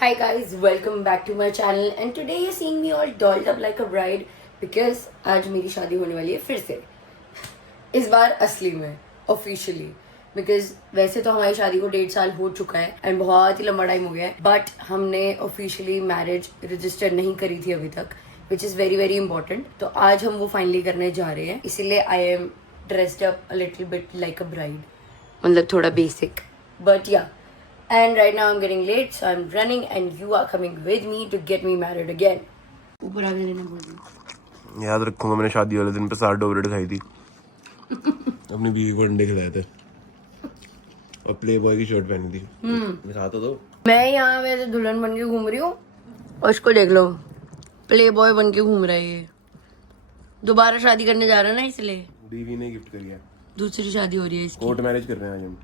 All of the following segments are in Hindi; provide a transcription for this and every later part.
Hi guys, welcome back to my channel and today you're seeing me all dolled up like a bride because आज मेरी शादी होने वाली है फिर से, इस बार असली में ऑफिशियली। बिकॉज वैसे तो हमारी शादी को 1.5 साल हो चुका है एंड बहुत ही लंबा टाइम हो गया है, बट हमने ऑफिशियली मैरिज रजिस्टर नहीं करी थी अभी तक, which is very very important. तो आज हम वो फाइनली करने जा रहे हैं, इसीलिए I am dressed up a little bit like a bride, मतलब थोड़ा बेसिक, बट या। And right now I'm getting late, so I'm running and you are coming with me to get me married again. ऊपर आगे लेना बोल रही। याद रखूंगा, मैंने शादी वाले दिन पे 60 डोबरेट खाई थी। अपनी बीवी को अंडे खिलाए थे और प्ले बॉय की शर्ट पहनी थी। दिखा तो दो। मैं यहाँ वैसे दुल्हन बन के घूम रही हूँ और इसको देख लो, प्ले बॉय बन के घूम रहा है ये। दोबारा शादी करने जा रहा है ना, इसलिए बीवी ने गिफ्ट करी है। दूसरी शादी हो रही है इसकी। कोर्ट मैरिज कर रहे हैं आज हम।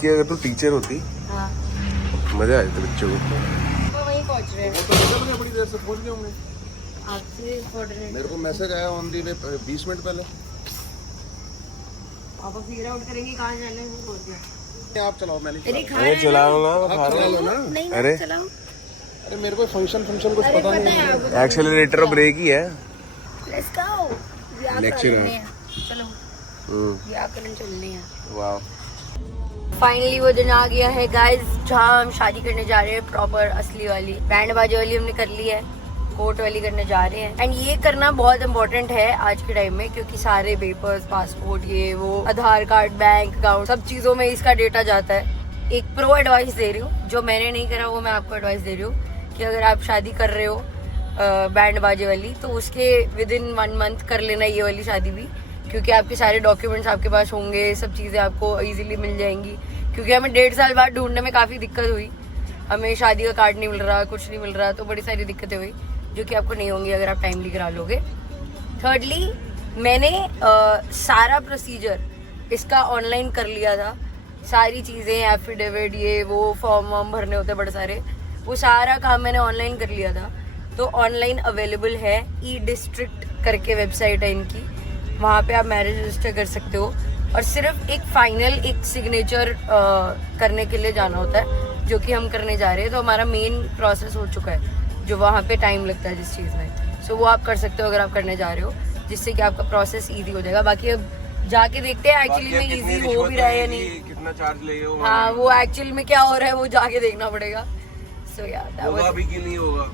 कि अगर तू टीचर होती, हाँ, मजा आ जाता बच्चों को। वो वहीं पहुंच रहे हैं। वो तो मैंने बड़ी देर से पहुंच गए होंगे। आपसे पढ़ रहे हैं। मेरे को मैसेज आया ऑन दी वे 20 मिनट पहले। पापा फिगर आउट करेंगे कहाँ जाने को बोल दिया। आप चलाओ, मैंने अरे चलाओ ना, खा रहे हो ना। नहीं अरे चलाओ। अरे मेरे को फंक्शन कुछ अरे पता नहीं है, है। एक्सेलरेटर ब्रेक ही है। Let's go. लेक्चर है। चलो व्याकरण चलने हैं। वाह, फाइनली वो दिन आ गया है गाइस जहाँ हम शादी करने जा रहे हैं, प्रॉपर असली वाली। बैंड बाजे वाली हमने कर ली है, कोर्ट वाली करने जा रहे हैं। एंड ये करना बहुत इंपॉर्टेंट है आज के टाइम में, क्योंकि सारे पेपर्स, पासपोर्ट, ये वो, आधार कार्ड, बैंक अकाउंट, सब चीजों में इसका डेटा जाता है। एक प्रो एडवाइस दे रही हूँ, जो मैंने नहीं करा वो मैं आपको एडवाइस दे रही हूँ कि अगर आप शादी कर रहे हो बैंड बाजे वाली, तो उसके विद इन 1 मंथ कर लेना ये वाली शादी भी, क्योंकि आपके सारे डॉक्यूमेंट्स आपके पास होंगे, सब चीज़ें आपको इजीली मिल जाएंगी। क्योंकि हमें 1.5 साल बाद ढूंढने में काफ़ी दिक्कत हुई, हमें शादी का कार्ड नहीं मिल रहा, कुछ नहीं मिल रहा, तो बड़ी सारी दिक्कतें हुई जो कि आपको नहीं होंगी अगर आप टाइमली करा लोगे। थर्डली, मैंने सारा प्रोसीजर इसका ऑनलाइन कर लिया था, सारी चीज़ें, एफिडेविट, ये वो फॉर्म वॉर्म भरने होते बड़े सारे, वो सारा काम मैंने ऑनलाइन कर लिया था। तो ऑनलाइन अवेलेबल है, ई डिस्ट्रिक्ट करके वेबसाइट है इनकी, वहाँ पे आप मैरिज रजिस्टर कर सकते हो। और सिर्फ एक फाइनल एक सिग्नेचर करने के लिए जाना होता है, जो कि हम करने जा रहे हैं। तो हमारा मेन प्रोसेस हो चुका है, जो वहाँ पे टाइम लगता है जिस चीज़ में। सो वो आप कर सकते हो अगर आप करने जा रहे हो, जिससे कि आपका प्रोसेस ईजी हो जाएगा। बाकी अब जाके देखते हैं एक्चुअली में ईजी हो भी रहा है या नहीं, कितना चार्ज लेगा। हाँ, वो एक्चुअल में क्या हो रहा है वो जाके देखना पड़ेगा। सो यार होगा भी कि नहीं होगा,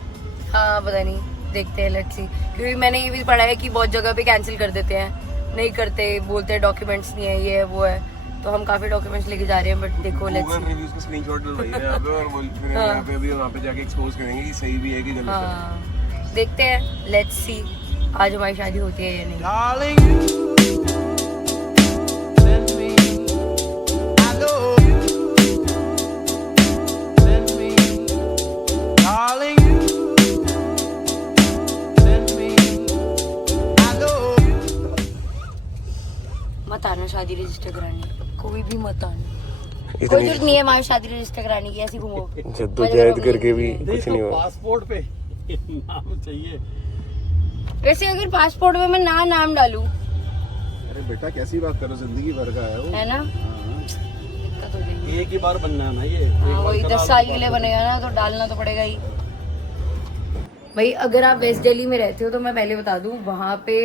हाँ पता नहीं, देखते हैं, लेट्स सी। क्योंकि मैंने ये भी पढ़ा है कि बहुत जगह पे कैंसिल कर देते हैं, नहीं करते, बोलते हैं डॉक्यूमेंट्स नहीं है, ये है वो है। तो हम काफी डॉक्यूमेंट्स लेके जा रहे हैं, बट देखो लेट्स सी। गूगल रिव्यूज का स्क्रीनशॉट डलवाइए यहाँ पे और बोल फिर यहाँ पे अभी वहाँ पे जाके एक्सपोज करेंगे कि सही भी है कि गलत है। हाँ देखते हैं, लेट्स सी आज हमारी शादी होती है या नहीं। मत आना शादी रजिस्टर कराने, कोई भी मत आना, कोई जरूरत नहीं है हमारी शादी रजिस्टर कराने की, ऐसी घूमो। जद्दोजहद करके भी कुछ नहीं हुआ। पासपोर्ट पे नाम चाहिए। वैसे अगर पासपोर्ट में मैं नाम डालूं, अरे बेटा कैसी बात कर रहे हो, जिंदगी भर का है वो, है ना, दिक्कत हो जाएगी। एक ही बार बनना है ना ये। हाँ, वही 10 साल के लिए बनेगा ना, तो डालना तो पड़ेगा ही भाई। अगर आप वेस्ट दिल्ली में रहते हो तो मैं पहले बता दूं, वहाँ पे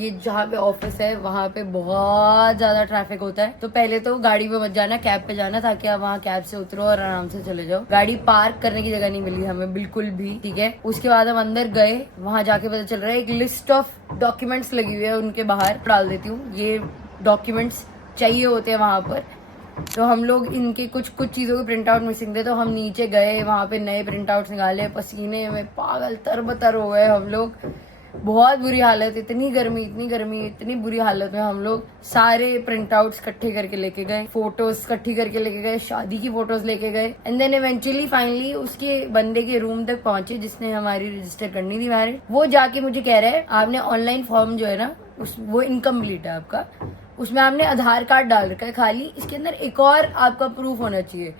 ये जहाँ पे ऑफिस है वहाँ पे बहुत ज्यादा ट्रैफिक होता है। तो पहले तो गाड़ी पे मत जाना, कैब पे जाना, ताकि आप वहाँ कैब से उतरो और आराम से चले जाओ। गाड़ी पार्क करने की जगह नहीं मिली हमें बिल्कुल भी, ठीक है। उसके बाद हम अंदर गए, वहाँ जाके पता चल रहा है एक लिस्ट ऑफ डॉक्यूमेंट्स लगी हुई है उनके बाहर, डाल देती हूँ, ये डॉक्यूमेंट्स चाहिए होते हैं वहाँ पर। तो हम लोग इनके कुछ चीज़ों के प्रिंट आउट मिसिंग थे, तो हम नीचे गए, वहाँ पे नए प्रिंट आउट निकाले, पसीने में पागल तरबतर हो गए हम लोग। बहुत बुरी हालत, इतनी गर्मी, इतनी बुरी हालत में हम लोग सारे प्रिंट आउट्स इकट्ठे करके लेके गए, फोटोज इकट्ठी करके लेके गए, शादी की फोटोज लेके गए। एंड देन इवेंचुअली फाइनली उसके बंदे के रूम तक पहुंचे जिसने हमारी रजिस्टर करनी थी मैरिज। वो जाके मुझे कह रहा है आपने ऑनलाइन फॉर्म जो है ना वो इनकम्प्लीट है आपका, उसमें आपने आधार कार्ड डाल रखा है खाली, इसके अंदर एक और आपका प्रूफ होना चाहिए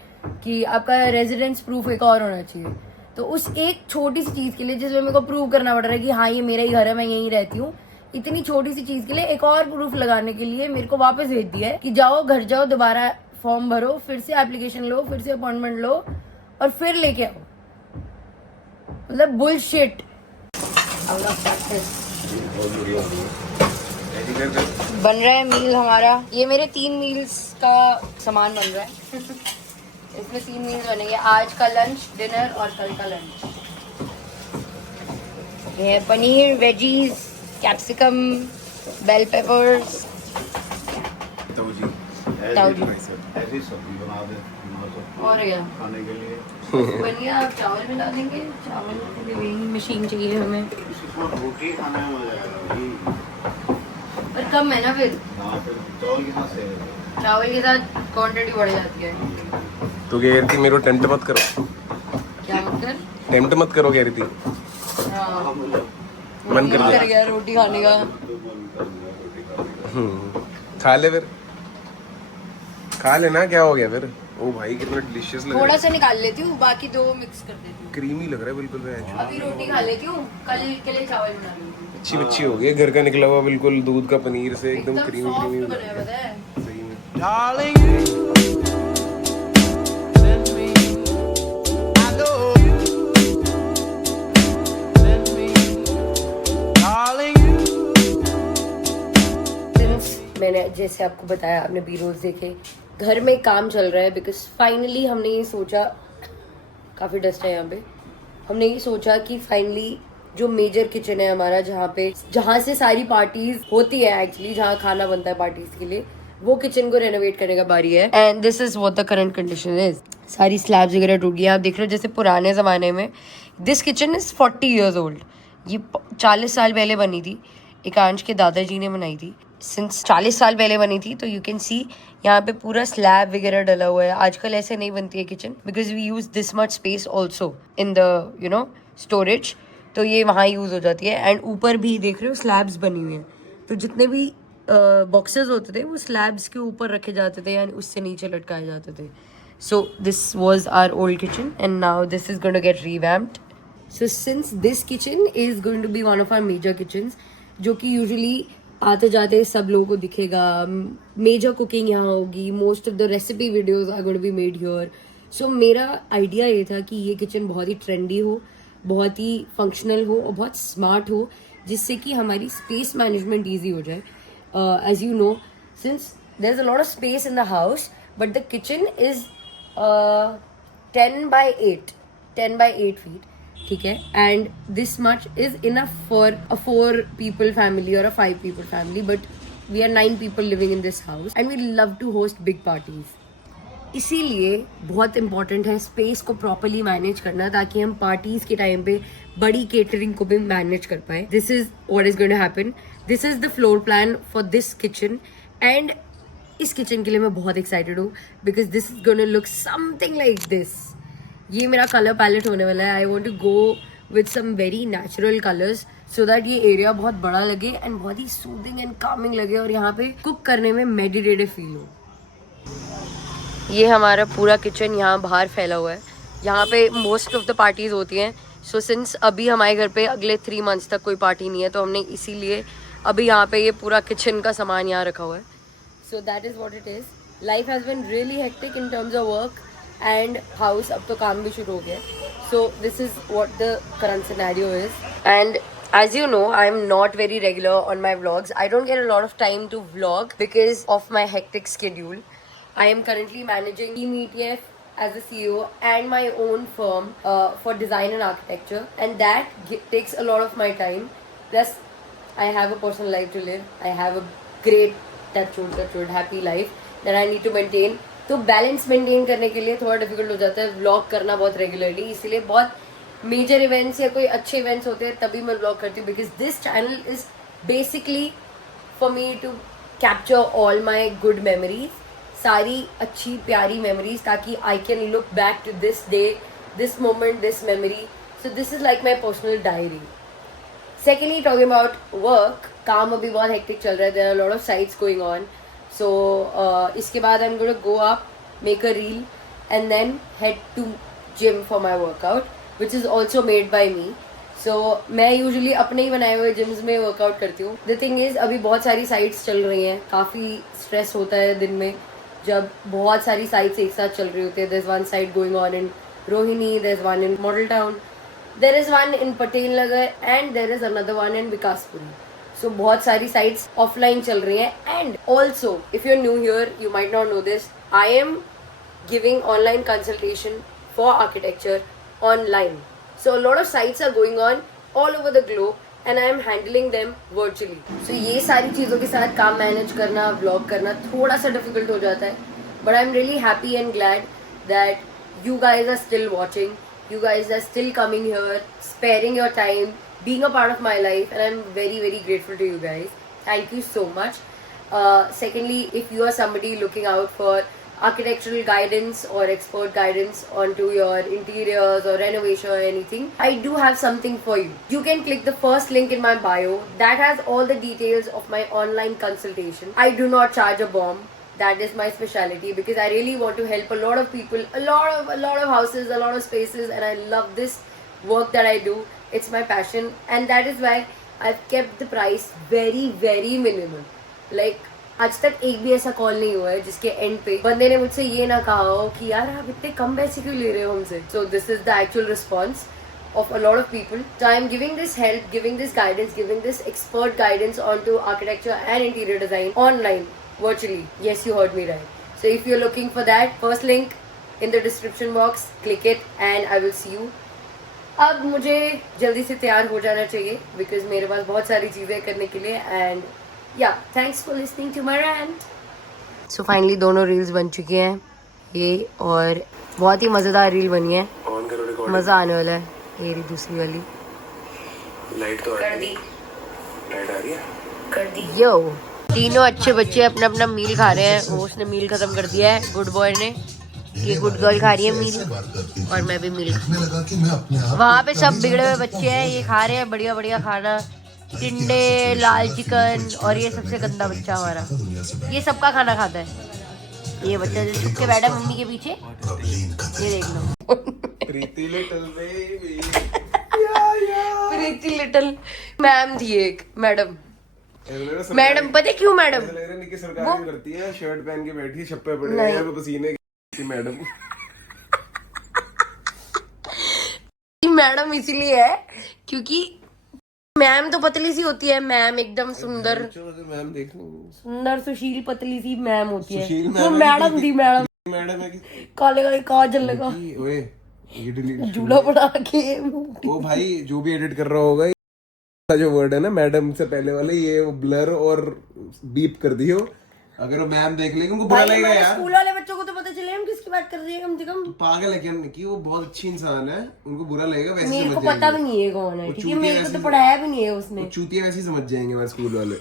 कि आपका रेजिडेंस प्रूफ एक और होना चाहिए। तो उस एक छोटी सी चीज के लिए जिसमें मेरे को प्रूव करना पड़ रहा है कि हाँ ये मेरा ही घर है, मैं यहीं रहती हूँ, इतनी छोटी सी चीज के लिए एक और प्रूफ लगाने के लिए मेरे को वापस भेज दिया है कि जाओ घर जाओ, दोबारा फॉर्म भरो, फिर से एप्लीकेशन लो, फिर से अपॉइंटमेंट लो और फिर लेके आओ. मतलब बुलशिट. बन रहा है मील हमारा. ये मेरे 3 मील्स का सामान बन रहा है. इसमें 3 मील्स बनेंगे, आज का लंच, डिनर और कल का लंच. ये है paneer, veggies, capsicum, bell peppers. ऐसी सब्जी बना दे और क्या खाने के लिए. बनिए. आप चावल मिला देंगे. चावल के लिए वही मशीन चाहिए हमें. इसमें रोटी खाने में मजा आएगा भाई. पर कम है ना फिर. हाँ, फिर चावल कितना सेव है. चावल के साथ क्वांटिटी बढ़ जाती है. तो कह रही थी मेरे को टेम्प्ट मत करो. क्या मतलब? टेम्प्ट मत करो कह रही थी. हाँ, मन कर गया रोटी खाने का. खा ले फिर. खा लेना, क्या हो गया फिर. ओ भाई कितना डिलीशियस लग रहा थोड़ा है. सा निकाल लेती हूँ, बाकी 2 मिक्स कर देती हूँ. क्रीमी लग रहा है बिल्कुल. मैं अभी रोटी खा लेती हूँ, कल के लिए चावल बना लूँगी. अच्छी बच्ची हो गई. घर का निकला हुआ बिल्कुल दूध का पनीर से एकदम क्रीमी सॉफ्ट क्रीमी. बना है, पता है. सही में. Darling, you send me, I know you send me, darling, Since मैंने जैसे आपको बताया, आपने बी रोज देखे, घर में काम चल रहा है बिकॉज फाइनली हमने ये सोचा. काफी डस्ट है यहाँ पे. हमने ये सोचा कि फाइनली जो मेजर किचन है हमारा, जहाँ से सारी पार्टीज होती है एक्चुअली, जहाँ खाना बनता है पार्टीज के लिए, वो किचन को रेनोवेट करने का बारी है. And this is what the current condition is. सारी स्लैब्स वगैरह टूट गई. आप देख रहे हो जैसे पुराने जमाने में. This kitchen is 40 years old. ये 40 साल पहले बनी थी. एकांश के दादाजी ने बनाई थी. सिंस 40 साल पहले बनी थी. तो यू कैन सी यहाँ पे पूरा स्लैब वगैरह डला हुआ है. आजकल ऐसे नहीं बनती है kitchen because we use this much space also in the storage. तो ये वहाँ यूज हो जाती है. एंड ऊपर भी देख रहे हो स्लैब्स बनी हुई हैं. तो जितने भी बॉक्सेस होते थे वो स्लैब्स के ऊपर रखे जाते थे यानी उससे नीचे लटकाए जाते थे. So this was our old kitchen and now this is going to get revamped. So since this kitchen is going to be one of our major kitchens, जो कि यूजुअली आते जाते सब लोगों को दिखेगा. मेजर कुकिंग यहाँ होगी. Most of the recipe videos are going to be made here. So मेरा आइडिया ये था कि ये किचन बहुत ही ट्रेंडी हो, बहुत ही फंक्शनल हो और बहुत स्मार्ट हो, जिससे कि हमारी स्पेस मैनेजमेंट ईजी हो जाए. As you know, since there's a lot of space in the house, but the kitchen is 10 by 8 feet. ठीक है. And this much is enough for a 4 people family or a 5 people family, but we are 9 people living in this house and we love to host big parties. इसीलिए बहुत इम्पॉर्टेंट है स्पेस को प्रॉपरली मैनेज करना, ताकि हम पार्टीज के टाइम पे बड़ी केटरिंग को भी मैनेज कर पाए. This is what is going to happen. This is the floor plan for this kitchen. And इस किचन के लिए मैं बहुत एक्साइटेड हूँ because this is going to look something like this. ये मेरा कलर पैलेट होने वाला है. I want to go with some very natural colours so that ये एरिया बहुत बड़ा लगे एंड बहुत ही सूदिंग एंड कामिंग लगे और यहाँ पे कुक करने में मेडिटेटिव फील हो. ये हमारा पूरा किचन यहाँ बाहर फैला हुआ है. यहाँ पे मोस्ट ऑफ द पार्टीज होती हैं. सो सिंस अभी हमारे घर पे अगले 3 months तक कोई पार्टी नहीं है, तो हमने इसीलिए अभी यहाँ पे ये पूरा किचन का सामान यहाँ रखा हुआ है. So that is what it is. Life has been really hectic in terms of work and house. अब तो काम भी शुरू हो गया. So this is what the current scenario is. And as you know, I am not very regular on my vlogs. I don't get a lot of time to vlog because of my hectic schedule. I am currently managing Team ETF as a CEO and my own firm for design and architecture, and that takes a lot of my time. Plus, I have a personal life to live. I have a great touch wood happy life that I need to maintain. तो बैलेंस मेंटेन करने के लिए थोड़ा डिफिकल्ट हो जाता है व्लॉग करना बहुत रेगुलरली. इसीलिए बहुत मेजर इवेंट्स या कोई अच्छे इवेंट्स होते हैं तभी मैं व्लॉग करती हूँ because this channel is basically for me to capture all my good memories. सारी अच्छी प्यारी मेमोरीज, ताकि I can look back to this day, this moment, this memory. So this is like my personal diary. Secondly talking about work, काम अभी बहुत हेक्टिक चल रहा है. There are lot of sites going on. So इसके बाद I am going to go up, make a reel and then head to gym for my workout which is also made by me. So मैं यूजुअली अपने ही बनाए हुए जिम्स में वर्कआउट करती हूँ. द थिंग इज अभी बहुत सारी साइट्स चल रही हैं, काफ़ी स्ट्रेस होता है दिन में, जब बहुत सारी साइट्स एक साथ चल रही होती है. There's one site going on in Rohini, there's one in Model Town, there is one in Patel Nagar and there is another one in Vikaspuri. So बहुत सारी sites offline चल रही हैं. And also if you're new here, you might not know this, I am giving online consultation for architecture online. So a lot of sites are going on all over the globe and I am handling them virtually. So ये सारी चीज़ों के साथ काम मैनेज करना, vlog करना थोड़ा सा difficult हो जाता है. But I'm really happy and glad that you guys are still watching. You guys are still coming here, sparing your time, being a part of my life, and I'm very, very grateful to you guys. Thank you so much. Secondly, if you are somebody looking out for architectural guidance or expert guidance onto your interiors or renovation or anything, I do have something for you. You can click the first link in my bio. That has all the details of my online consultation. I do not charge a bomb. That is my specialty because I really want to help a lot of people, a lot of houses, a lot of spaces, and I love this work that I do. It's my passion, and that is why I've kept the price very, very minimal. Like आज तक एक भी ऐसा कॉल नहीं हुआ है जिसके एंड पे बंदे ने मुझसे ये ना कहा हो कि यार आप इतने कम पैसे क्यों ले रहे हो हमसे. So this is the actual response of a lot of people. So I am giving this help, giving this guidance, giving this expert guidance onto architecture and interior design online, virtually. Yes, you heard me right. So if you're looking for that, first link in the description box, click it and I will see you. अब मुझे जल्दी से तैयार हो जाना चाहिए because मेरे पास बहुत सारी चीज़ें करने के लिए. And yeah, thanks for listening to my rant. So finally दोनों रील्स बन चुकी हैं ये और बहुत ही मज़ेदार रील बनी है. ऑन करो रिकॉर्ड. मज़ा आने वाला है. ये रही दूसरी वाली. लाइट तो कर दी. लाइट आ रही है. कर दी. यो तीनों अच्छे बच्चे अपना अपना मील खा रहे हैं. वो उसने मील खत्म कर दिया है गुड बॉय ने. ये गुड गर्ल खा रही है मील और मैं भी मील. वहाँ पे सब बिगड़े हुए बच्चे हैं. ये खा रहे हैं बढ़िया बढ़िया खाना. टिंडे, लाल चिकन और ये सबसे गंदा बच्चा हमारा. ये सबका खाना खाता है. ये बच्चा जो छुप के बैठा है मम्मी के पीछे. ये देख लो. प्रीति लिटिल बेबी. प्रीति लिटिल मैम थी एक मैडम. मैडम पता है क्यों मैडम निकी सरकार करती है. शर्ट पहन के बैठी छप्पे पड़े हैं यहाँ पे पसीने की मैडम. मैडम इसीलिए है क्योंकि मैम तो पतली सी होती है. मैम एकदम सुंदर मैम देख सुंदर सुशील पतली सी मैम होती है. सुशील वो मैडम थी. मैडम है कि काले काले काजल लगा ओए ये डिलीट झूला पड़ा के. ओ भाई जो भी एडिट कर रहा होगा जो वर्ड है ना मैडम से पहले वाले ये ब्लर और बीप कर दियो. अगर वो मैम देख लेंगे उनको बुरा लगेगा यार. स्कूल वाले बच्चों को तो पता चले हम किसकी बात कर रहे हैं. कम से कम पागल है क्या कि वो बहुत अच्छी इंसान है. उनको बुरा लगेगा वैसे मेरे को समझ पता जाएंगे. भी नहीं है कौन है. ठीक है चूतिया मेरे को तो वैसे- पढ़ाया भी नहीं है उसने. चूतिया वैसे ही समझ जाएंगे हमारे स्कूल वाले.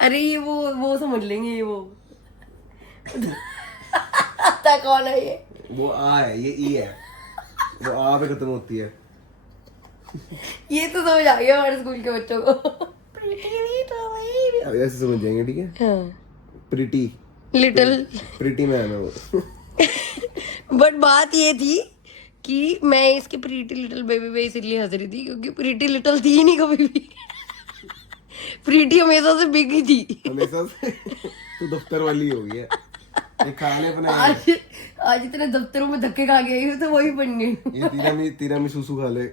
अरे ये वो समझ लेंगे. ये वो आता कौन है ये. वो आ है ये ई है. वो आ पे खत्म होती है. ये तो समझ आ गया हमारे स्कूल के बच्चों को. अब ऐसे समझ जाएंगे ठीक है. प्रीटी लिटिल मैम है वो. बट बात ये थी कि मैं इसके प्रीटी लिटिल बेबी पे इसलिए हंस रही थी क्योंकि प्रीटी लिटिल थी ही नहीं कभी भी. प्रीटी हमेशा से बिगी थी. हमेशा से तो दफ्तर वाली हो गई है. ये खा ले अपने. आज इतने दफ्तरों में धक्के खा गई तो वही बन गई. ये तीरा में सुसु खा ले.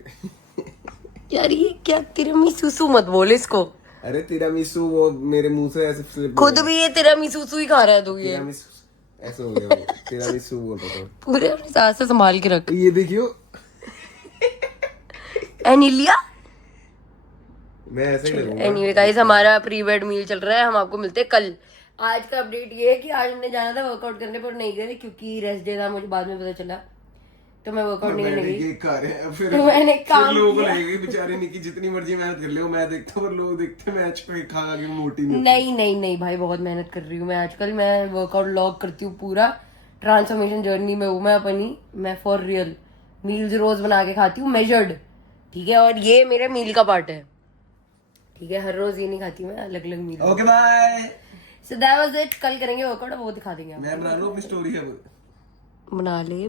यार ये क्या तिरामिसुसु मत बोल इसको. अरे तिरामिसु वो मेरे मुंह से ऐसे स्लिप. खुद भी ये तिरामिसुसु ही खा रहा है. तो ये ऐसे हो गया वो. तिरामिसु बोल रहा था. पूरे अपने साथ से संभाल के रख. ये देखियो एनिलिया. मैं ऐसे ही लगूंगा. एनीवे गाइस हमारा प्री बेड मील चल रहा है. हम आपको मिलते हैं कल. आज का अपडेट ये है कि आज हमने जाना था वर्कआउट करने पर नहीं गए क्योंकि रेस्ट डे था. मुझे बाद में पता चला तो मैं वर्कआउट नहीं करने गई. खा रहे हैं फिर मैंने काम लोगों को लगेगा बेचारे निकी जितनी मर्जी मेहनत कर ले. मैं देखता हूँ लोग देखते मैच पे खा के मोटी नहीं भाई बहुत मेहनत कर रही हूँ मैं आजकल. मैं वर्कआउट लॉग करती हूँ पूरा. ट्रांसफॉर्मेशन जर्नी में हूँ मैं अपनी. मैं फॉर रियल मील्स रोज बना के खाती हूँ मेजर्ड. ठीक है और ये मेरे मील का पार्ट है. ठीक है हर रोज ये नहीं खाती मैं. अलग अलग meal. Okay bye. So that was it. कल करेंगे वर्कआउट. वो दिखा देंगे. मैं बना लूँ अपनी स्टोरी है बना ले.